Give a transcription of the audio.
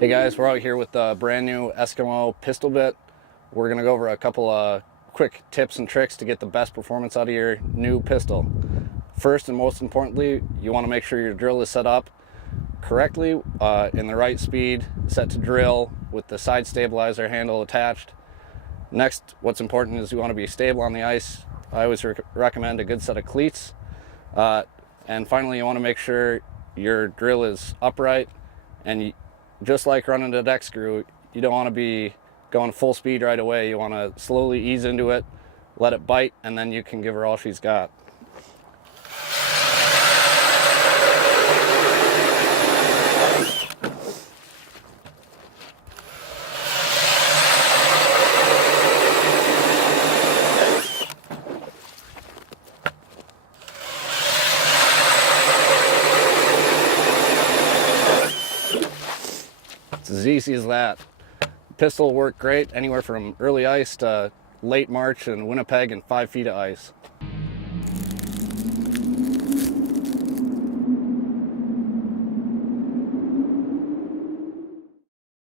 Hey guys, we're out here with the brand new Eskimo Pistol Bit. We're going to go over a couple of quick tips and tricks to get the best performance out of your new pistol. First and most importantly, you want to make sure your drill is set up correctly in the right speed, set to drill with the side stabilizer handle attached. Next, what's important is you want to be stable on the ice. I always recommend a good set of cleats. And finally, you want to make sure your drill is upright, and just like running a deck screw, you don't want to be going full speed right away. You want to slowly ease into it, let it bite, and then you can give her all she's got. It's as easy as that. Pistol will work great anywhere from early ice to late March in Winnipeg and 5 feet of ice.